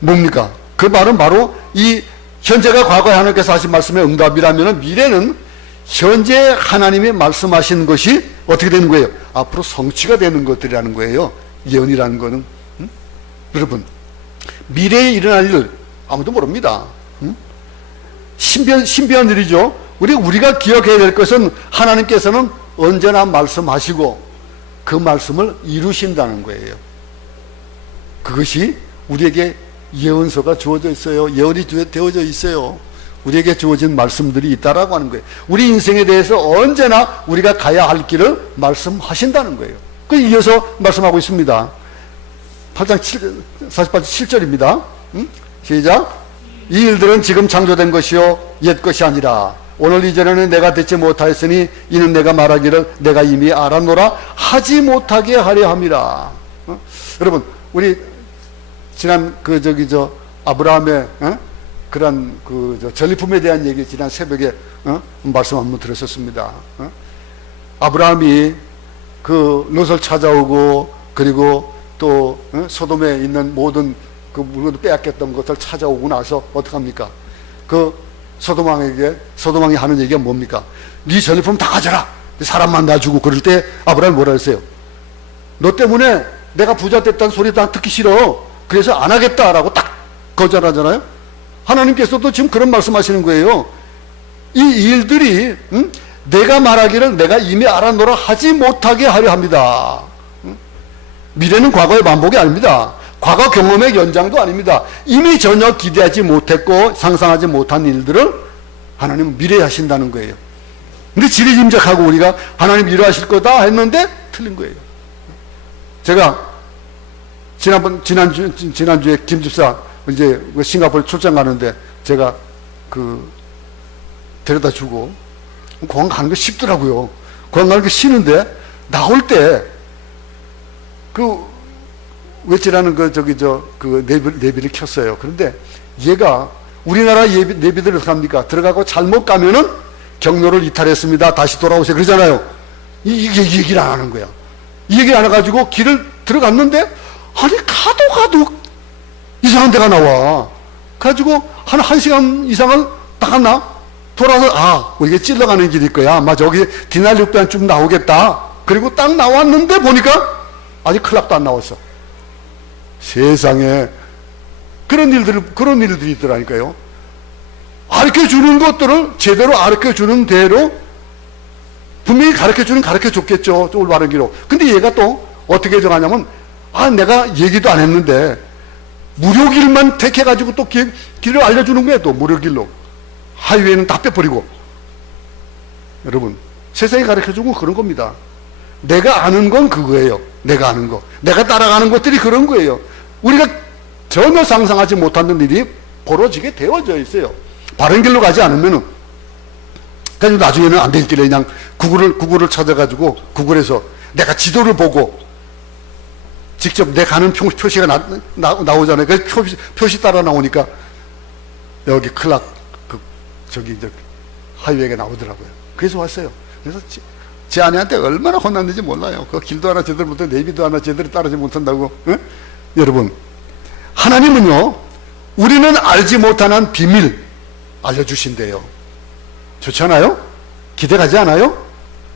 뭡니까? 그 말은 바로 이 현재가 과거에 하나님께서 하신 말씀의 응답이라면 미래는 현재 하나님이 말씀하신 것이 어떻게 되는 거예요? 앞으로 성취가 되는 것들이라는 거예요. 예언이라는 거는. 여러분, 미래에 일어날 일 아무도 모릅니다. 신비한 일이죠. 우리가 기억해야 될 것은 하나님께서는 언제나 말씀하시고 그 말씀을 이루신다는 거예요. 그것이 우리에게 예언서가 주어져 있어요. 예언이 되어져 있어요. 우리에게 주어진 말씀들이 있다라고 하는 거예요. 우리 인생에 대해서 언제나 우리가 가야 할 길을 말씀하신다는 거예요. 그 이어서 말씀하고 있습니다. 48장 7절입니다. 시작. 이 일들은 지금 창조된 것이요 옛 것이 아니라 오늘 이전에는 내가 듣지 못하였으니 이는 내가 말하기를 내가 이미 알았노라 하지 못하게 하려 함이라. 여러분, 우리 지난 아브라함의 그런 전리품에 대한 얘기 지난 새벽에 말씀 한번 들었었습니다. 아브라함이 그 롯을 찾아오고 그리고 또 소돔에 있는 모든 그 물건을 빼앗겼던 것을 찾아오고 나서 어떡합니까? 그 소돔왕이 하는 얘기가 뭡니까? 네 전리품 다 가져라. 사람만 놔주고 그럴 때 아브라함이 뭐라 했어요? 너 때문에 내가 부자 됐다는 소리 다 듣기 싫어. 그래서 안 하겠다라고 딱 거절하잖아요. 하나님께서도 지금 그런 말씀하시는 거예요. 이 일들이 내가 말하기를 내가 이미 알아노라 하지 못하게 하려 합니다. 미래는 과거의 반복이 아닙니다. 과거 경험의 연장도 아닙니다. 이미 전혀 기대하지 못했고 상상하지 못한 일들을 하나님은 미래에 하신다는 거예요. 근데 지리짐작하고 우리가 하나님 이러하실 거다 했는데 틀린 거예요. 제가 지난주에 김 집사 이제 싱가포르 출장 가는데 제가 데려다 주고 공항 가는 거 쉽더라고요. 공항 가는 거 쉬는데 나올 때 웨지라는 내비를 켰어요. 그런데 얘가 우리나라 내비들 어떻게 합니까? 들어가고 잘못 가면은 경로를 이탈했습니다. 다시 돌아오세요. 그러잖아요. 이 얘기를 안 하는 거야. 이 얘기를 안 해가지고 길을 들어갔는데, 아니, 가도 이상한 데가 나와. 그래가지고 한 시간 이상을 나갔나? 돌아서, 이게 찔러가는 길일 거야. 아마 저기 디날육변 쭉 나오겠다. 그리고 딱 나왔는데 보니까 아직 클락도 안 나왔어. 세상에. 그런 일들이 있더라니까요. 가르쳐 주는 것들을 제대로 가르쳐 주는 대로 분명히 가르쳐 줬겠죠. 올바른 길로. 근데 얘가 또 어떻게 정하냐면, 내가 얘기도 안 했는데, 무료길만 택해가지고 또 길을 알려주는 거예요. 또 무료길로. 하이웨이는 다 빼버리고. 여러분, 세상이 가르쳐 주고 그런 겁니다. 내가 아는 건 그거예요. 내가 아는 거. 내가 따라가는 것들이 그런 거예요. 우리가 전혀 상상하지 못하는 일이 벌어지게 되어져 있어요. 바른 길로 가지 않으면은, 그래서 나중에는 안 될 길에 그냥 구글을 찾아가지고, 구글에서 내가 지도를 보고, 직접 내 가는 표시가 나오잖아요. 그래서 표시 따라 나오니까, 여기 하이웨이가 나오더라고요. 그래서 왔어요. 그래서 제 아내한테 얼마나 혼났는지 몰라요. 그 길도 하나 제대로 못하고, 내비도 하나 제대로 따르지 못한다고. 응? 여러분, 하나님은요, 우리는 알지 못하는 비밀 알려주신대요. 좋지 않아요? 기대가지 않아요?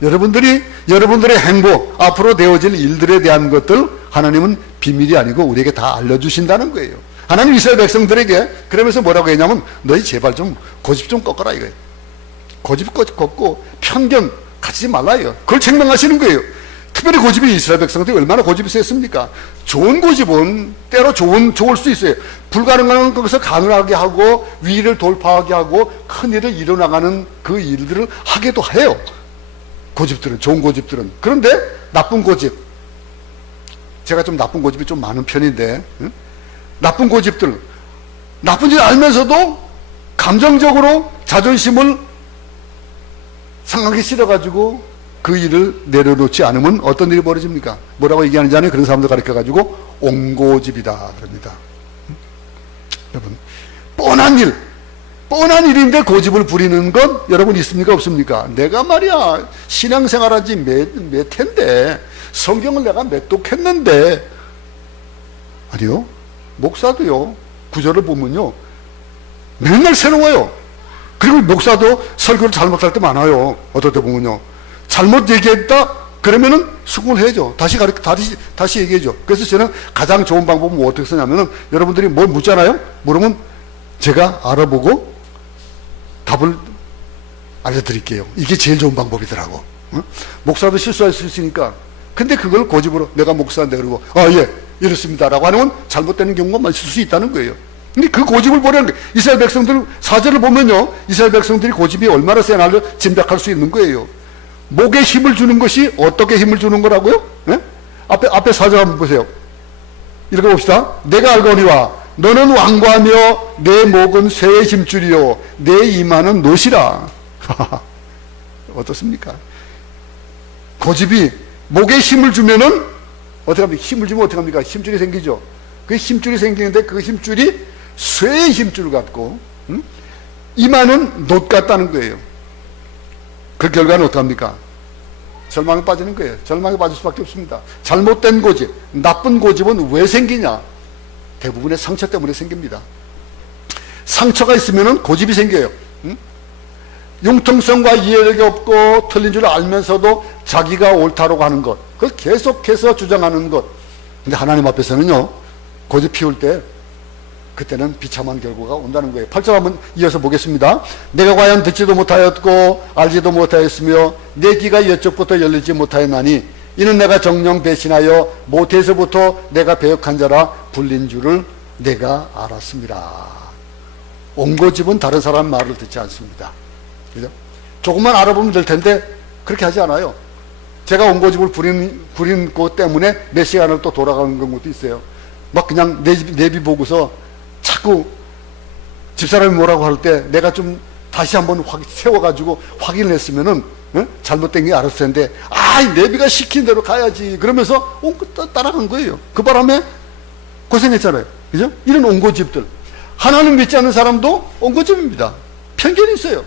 여러분들의 행복, 앞으로 되어질 일들에 대한 것들, 하나님은 비밀이 아니고 우리에게 다 알려주신다는 거예요. 하나님 이스라엘 백성들에게 그러면서 뭐라고 했냐면, 너희 제발 좀 고집 좀 꺾어라 이거예요. 고집 꺾고 편견 가지지 말라 이거. 그걸 책망하시는 거예요. 특별히 고집이 이스라엘 백성들이 얼마나 고집이 셌습니까? 좋은 고집은 때로 좋을 수 있어요. 불가능한 것을 가능하게 하고 위를 돌파하게 하고 큰 일을 이뤄나가는 그 일들을 하게도 해요. 고집들은, 좋은 고집들은. 그런데 나쁜 고집, 제가 좀 나쁜 고집이 좀 많은 편인데, 나쁜 고집들, 나쁜 줄 알면서도 감정적으로 자존심을 상하기 싫어가지고 그 일을 내려놓지 않으면 어떤 일이 벌어집니까? 뭐라고 얘기하는지 아는 그런 사람들 가르쳐가지고 옹고집이다 그럽니다. 여러분, 뻔한 일인데 고집을 부리는 건 여러분 있습니까? 없습니까? 내가 말이야 신앙생활한 지 몇 해인데 성경을 내가 몇 독했는데, 아니요, 목사도요 구절을 보면요 맨날 새로워요. 그리고 목사도 설교를 잘못할 때 많아요. 어떨 때 보면요, 잘못 얘기했다 그러면은 수긍을 해야죠. 다시 얘기해줘. 그래서 저는 가장 좋은 방법은 뭐 어떻게 쓰냐면은, 여러분들이 뭘 묻잖아요. 물으면 제가 알아보고 답을 알려드릴게요. 이게 제일 좋은 방법이더라고. 응? 목사도 실수할 수 있으니까. 근데 그걸 고집으로 내가 목사인데 그러고 예 이렇습니다라고 하면 잘못되는 경우가 있을 수 있다는 거예요. 근데 그 고집을 보려는 거예요. 이스라엘 백성들 사절을 보면요, 이스라엘 백성들이 고집이 얼마나 세나를 짐작할 수 있는 거예요. 목에 힘을 주는 것이 어떻게 힘을 주는 거라고요? 네? 앞에 사절 한번 보세요. 읽어봅시다. 내가 알거니와 너는 왕과하며 내 목은 쇠의 힘줄이요 내 이마는 노시라. 어떻습니까? 고집이 목에 힘을 주면은 어떻게 합니까? 힘을 주면 어떻게 합니까? 힘줄이 생기죠. 그 힘줄이 생기는데 그 힘줄이 쇠의 힘줄 같고, 이마는 놋 같다는 거예요. 그 결과는 어떻게 합니까? 절망에 빠지는 거예요. 절망에 빠질 수밖에 없습니다. 잘못된 고집, 나쁜 고집은 왜 생기냐? 대부분의 상처 때문에 생깁니다. 상처가 있으면 고집이 생겨요. 융통성과 이해력이 없고 틀린 줄 알면서도 자기가 옳다고 하는 것, 그걸 계속해서 주장하는 것, 근데 하나님 앞에서는요, 고집 피울 때 그때는 비참한 결과가 온다는 거예요. 8절 한번 이어서 보겠습니다. 내가 과연 듣지도 못하였고 알지도 못하였으며 내 귀가 이쪽부터 열리지 못하였나니 이는 내가 정령 배신하여 모태에서부터 내가 배역한 자라 불린 줄을 내가 알았습니다. 옹고집은 다른 사람 말을 듣지 않습니다. 그죠? 조금만 알아보면 될 텐데 그렇게 하지 않아요. 제가 옹고집을 부린 것 때문에 몇 시간을 또 돌아가는 것도 있어요. 막 그냥 내비 보고서 자꾸 집사람이 뭐라고 할 때 내가 좀 다시 한번 세워가지고 확인을 했으면은 잘못된 게 알았을 텐데 이 내비가 시킨 대로 가야지 그러면서 따라간 거예요. 그 바람에 고생했잖아요. 그죠? 이런 옹고집들. 하나님 믿지 않는 사람도 옹고집입니다. 편견이 있어요.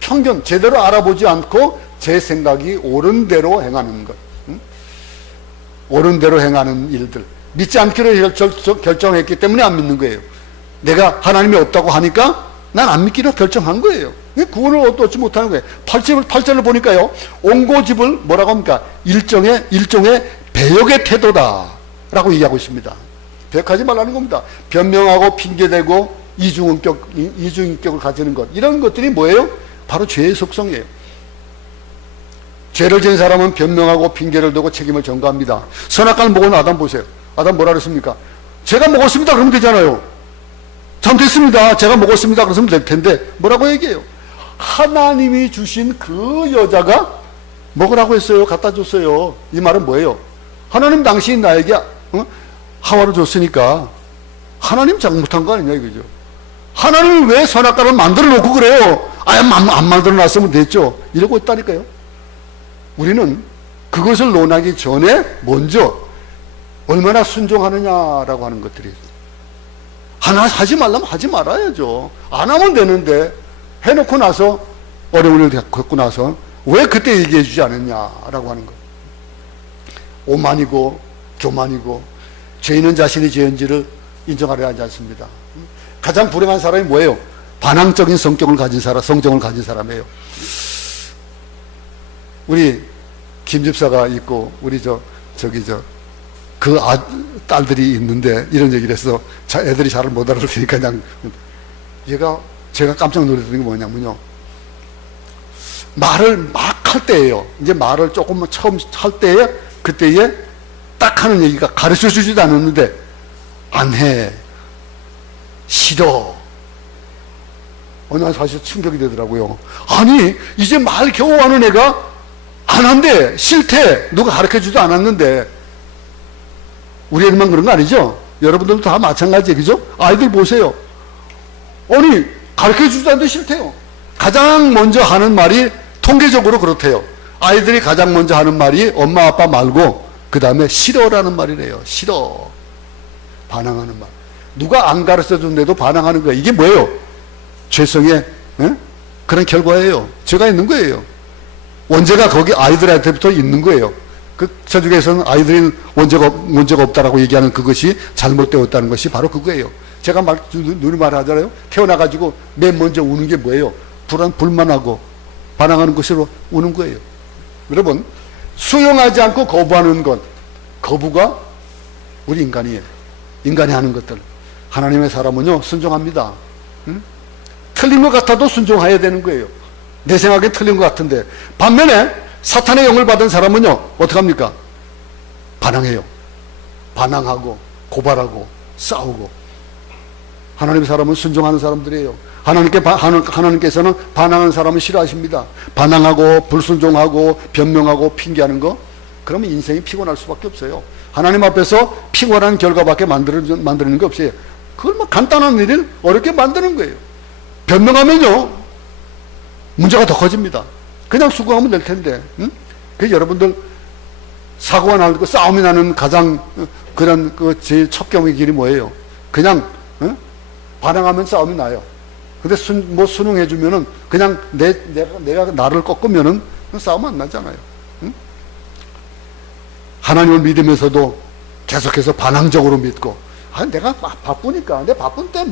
편견, 제대로 알아보지 않고 제 생각이 옳은 대로 행하는 것. 옳은 대로 행하는 일들. 믿지 않기로 결정했기 때문에 안 믿는 거예요. 내가 하나님이 없다고 하니까 난 안 믿기로 결정한 거예요. 구원을 얻지 못하는 거예요. 8절을 보니까요, 옹고집을 뭐라고 합니까? 일종의 배역의 태도다 라고 얘기하고 있습니다. 배역하지 말라는 겁니다. 변명하고 핑계대고 이중인격을 가지는 것, 이런 것들이 뭐예요? 바로 죄의 속성이에요. 죄를 지은 사람은 변명하고 핑계를 대고 책임을 전가합니다. 선악과를 먹은 아담 보세요. 아담 뭐라 그랬습니까? 제가 먹었습니다 그러면 되잖아요. 잘못했습니다, 제가 먹었습니다 그러면 될 텐데 뭐라고 얘기해요? 하나님이 주신 그 여자가 먹으라고 했어요. 갖다 줬어요. 이 말은 뭐예요? 하나님 당신이 나에게 하와를 줬으니까 하나님 잘못한 거 아니냐 이거죠. 하나님이 왜 선악과를 만들어 놓고 그래요? 안 만들어 놨으면 됐죠. 이러고 있다니까요. 우리는 그것을 논하기 전에 먼저 얼마나 순종하느냐라고 하는 것들이 있어요. 하나 하지 말라면 하지 말아야죠. 안 하면 되는데 해놓고 나서 어려움을 겪고 나서 왜 그때 얘기해 주지 않았냐라고 하는 것. 오만이고 교만이고 죄인은 자신이 죄인지를 인정하려 하지 않습니다. 가장 불행한 사람이 뭐예요? 반항적인 성정을 가진 사람이에요. 우리 김 집사가 있고 우리 그 딸들이 있는데 이런 얘기를 해서 애들이 잘 못 알아들으니까 그냥 제가 깜짝 놀랐던 게 뭐냐면요, 말을 막 할 때예요. 이제 말을 조금 처음 할 때에 그때에 딱 하는 얘기가 가르쳐 주지도 않았는데 안 해, 싫어. 난 사실 충격이 되더라고요. 아니 이제 말 겨우 하는 애가 안 한대, 싫대. 누가 가르쳐 주지도 않았는데. 우리 애들만 그런 거 아니죠? 여러분들도 다 마찬가지예요. 그죠? 아이들 보세요. 아니 가르쳐 주지도 않는데 싫대요. 가장 먼저 하는 말이 통계적으로 그렇대요. 아이들이 가장 먼저 하는 말이 엄마 아빠 말고 그 다음에 싫어라는 말이래요. 싫어. 반항하는 말. 누가 안 가르쳐 준데도 반항하는 거예요. 이게 뭐예요? 죄성의 그런 결과예요. 죄가 있는 거예요. 원죄가 거기 아이들한테부터 있는 거예요. 그 서주에서는 아이들이 원죄가 없다라고 얘기하는 그것이 잘못되었다는 것이 바로 그거예요. 제가 누누이 말하잖아요. 태어나가지고 맨 먼저 우는 게 뭐예요? 불만하고 반항하는 것으로 우는 거예요. 여러분, 수용하지 않고 거부하는 것, 거부가 우리 인간이에요. 인간이 하는 것들. 하나님의 사람은요 순종합니다. 틀린 것 같아도 순종해야 되는 거예요. 내 생각에 틀린 것 같은데. 반면에 사탄의 영을 받은 사람은요 어떻게 합니까? 반항해요. 반항하고 고발하고 싸우고. 하나님의 사람은 순종하는 사람들이에요. 하나님께서는 반항하는 사람은 싫어하십니다. 반항하고 불순종하고 변명하고 핑계하는 거, 그러면 인생이 피곤할 수밖에 없어요. 하나님 앞에서 피곤한 결과밖에 만드는 게 없어요. 그걸 뭐 간단한 일을 어렵게 만드는 거예요. 변명하면요 문제가 더 커집니다. 그냥 수긍하면 될 텐데. 그 여러분들 사고가 나고 싸움이 나는 가장 그런 그 제일 첩경의 길이 뭐예요? 그냥 반항하면 싸움이 나요. 근데 순응해 주면은 그냥 내가 나를 꺾으면은 싸움 안 나잖아요. 하나님을 믿으면서도 계속해서 반항적으로 믿고, 내가 바쁘니까, 내 바쁜 때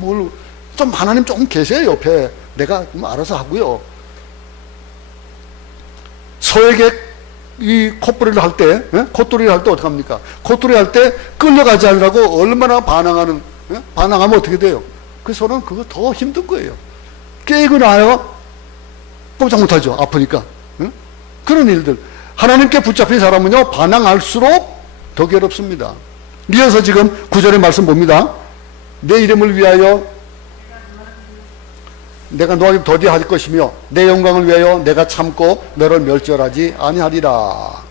좀 하나님 조금 계세요 옆에, 내가 알아서 하고요. 소에게 이 콧부리를 할 때, 콧소리를 할 때 어떡합니까? 콧소리 할 때 끌려가지 않으라고 얼마나 반항하면 어떻게 돼요? 그 소는 그거 더 힘든 거예요. 깨고 나요? 꼼짝 못하죠. 아프니까. 그런 일들. 하나님께 붙잡힌 사람은요, 반항할수록 더 괴롭습니다. 이어서 지금 9절의 말씀 봅니다. 내 이름을 위하여 내가 너에게 더디할 것이며 내 영광을 위하여 내가 참고 너를 멸절하지 아니하리라.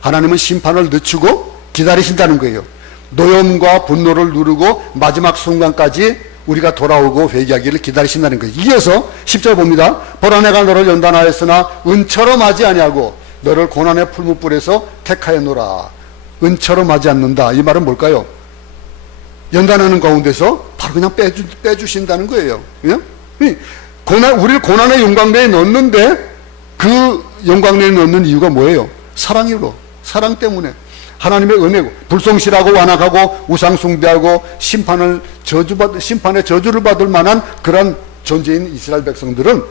하나님은 심판을 늦추고 기다리신다는 거예요. 노염과 분노를 누르고 마지막 순간까지 우리가 돌아오고 회개하기를 기다리신다는 거예요. 이어서 10절 봅니다. 보라 내가 너를 연단하였으나 은처럼 하지 아니하고 너를 고난의 풀무불에서 택하였노라. 은처럼 하지 않는다. 이 말은 뭘까요? 연단하는 가운데서 바로 그냥 빼주신다는 거예요. 우리를 고난의 영광내에 넣는데 그 영광내에 넣는 이유가 뭐예요? 사랑이로. 사랑 때문에. 하나님의 은혜고, 불성실하고 완악하고 우상숭배하고 심판의 저주를 받을 만한 그런 존재인 이스라엘 백성들은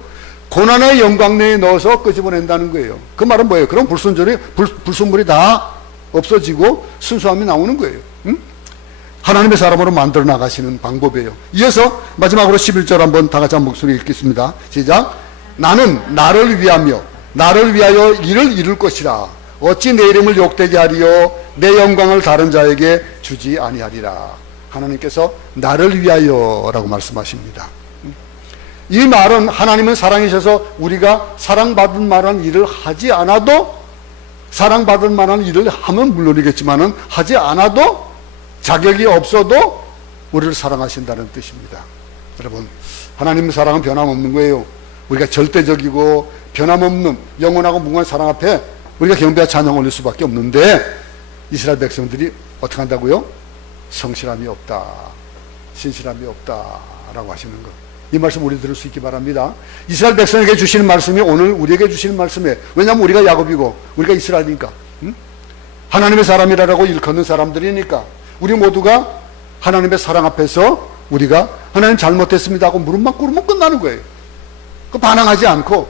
고난의 영광내에 넣어서 끄집어낸다는 거예요. 그 말은 뭐예요? 그럼 불순물이 다 없어지고 순수함이 나오는 거예요. 하나님의 사람으로 만들어 나가시는 방법이에요. 이어서 마지막으로 11절 한번 다 같이 한 목소리 읽겠습니다. 시작. 나는 나를 위하여 이를 이룰 것이라. 어찌 내 이름을 욕되게 하리요 내 영광을 다른 자에게 주지 아니하리라. 하나님께서 나를 위하여라고 말씀하십니다. 이 말은 하나님은 사랑이셔서 우리가 사랑받을 만한 일을 하지 않아도, 사랑받을 만한 일을 하면 물론이겠지만은 하지 않아도, 자격이 없어도 우리를 사랑하신다는 뜻입니다. 여러분, 하나님의 사랑은 변함없는 거예요. 우리가 절대적이고 변함없는 영원하고 무궁한 사랑 앞에 우리가 경배와 찬양 올릴 수밖에 없는데, 이스라엘 백성들이 어떻게 한다고요? 성실함이 없다, 신실함이 없다라고 하시는 것. 이 말씀 우리 들을 수 있기 바랍니다. 이스라엘 백성에게 주시는 말씀이 오늘 우리에게 주시는 말씀이에요. 왜냐하면 우리가 야곱이고 우리가 이스라엘이니까, 하나님의 사람이라고 일컫는 사람들이니까, 우리 모두가 하나님의 사랑 앞에서 우리가 하나님 잘못했습니다 하고 무릎만 꿇으면 끝나는 거예요. 그 반항하지 않고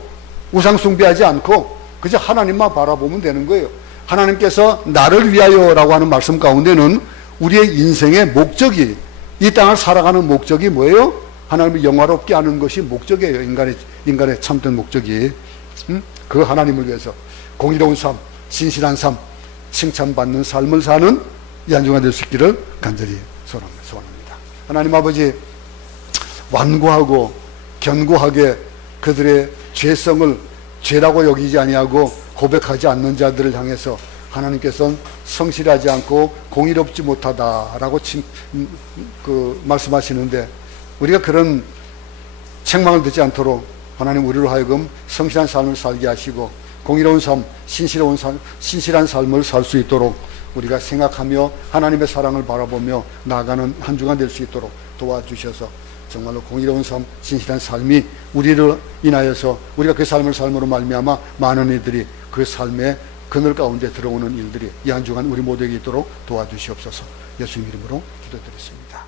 우상 숭배하지 않고 그저 하나님만 바라보면 되는 거예요. 하나님께서 나를 위하여라고 하는 말씀 가운데는 우리의 인생의 목적이, 이 땅을 살아가는 목적이 뭐예요? 하나님을 영화롭게 하는 것이 목적이에요. 인간의 참된 목적이. 그 하나님을 위해서 공의로운 삶, 신실한 삶, 칭찬받는 삶을 사는 이 한 주간 될 수 있기를 간절히 소원합니다. 하나님 아버지, 완고하고 견고하게 그들의 죄성을 죄라고 여기지 아니하고 고백하지 않는 자들을 향해서 하나님께서는 성실하지 않고 공의롭지 못하다라고 말씀하시는데, 우리가 그런 책망을 듣지 않도록 하나님 우리로 하여금 성실한 삶을 살게 하시고 공의로운 삶, 신실한 삶을 살 수 있도록 우리가 생각하며 하나님의 사랑을 바라보며 나아가는 한 주간 될 수 있도록 도와주셔서 정말로 공의로운 삶, 신실한 삶이 우리를 인하여서 우리가 그 삶을 삶으로 말미암아 많은 이들이 그 삶의 그늘 가운데 들어오는 일들이 이 한 주간 우리 모두에게 있도록 도와주시옵소서. 예수님 이름으로 기도드렸습니다.